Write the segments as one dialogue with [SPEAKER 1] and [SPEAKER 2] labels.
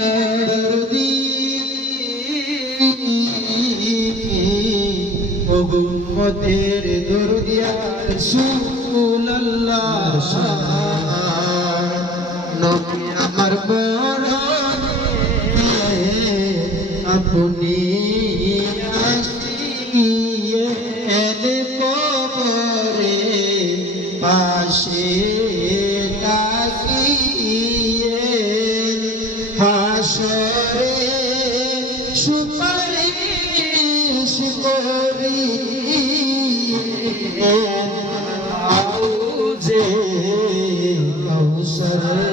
[SPEAKER 1] দরদি উম্মতের দরদিয়া
[SPEAKER 2] রাসূলুল্লাহ
[SPEAKER 1] নবী আমার বড় আপনি Hare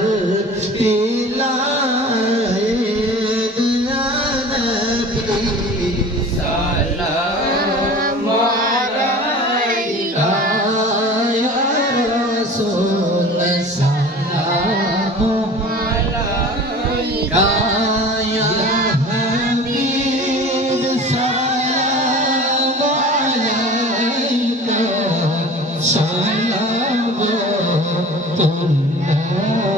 [SPEAKER 1] কন্যা oh,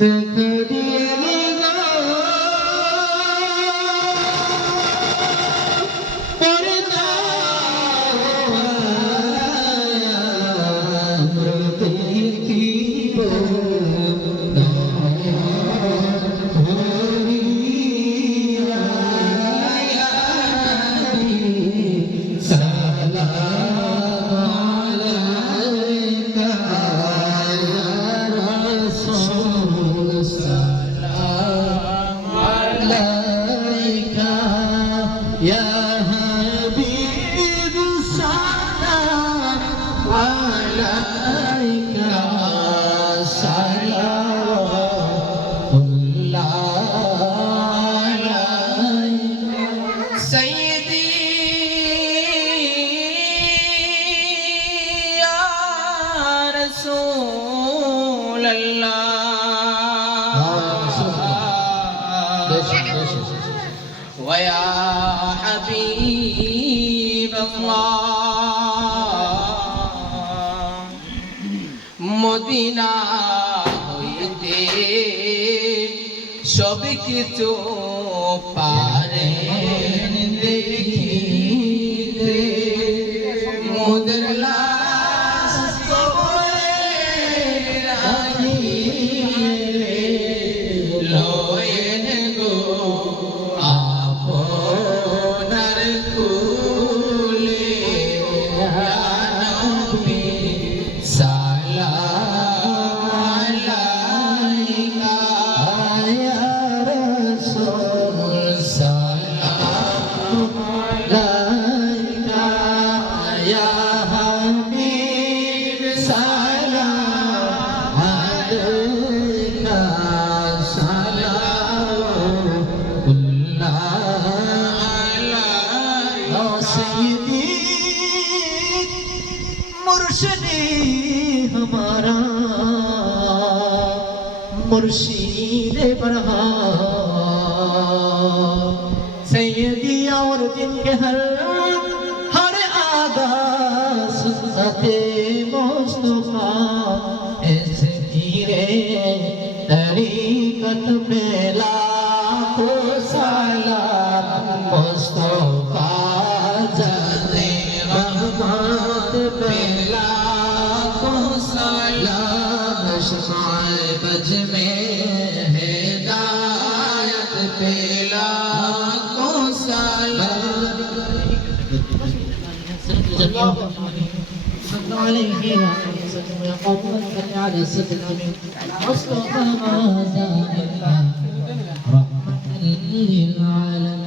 [SPEAKER 1] Música
[SPEAKER 3] ইল্লাল্লাহ মদিনা হইতে সব কিছু পারে।
[SPEAKER 1] মুর্শিদ সৈয়দি আর দিনকে হর হর আদা সুন্নতে মুস্তফা এসে ধীরে তরিকত جميعهم صلوا عليه حين ويقومون بالصلاة على السد الأمين أصل هذا إلا رحمة للعالمين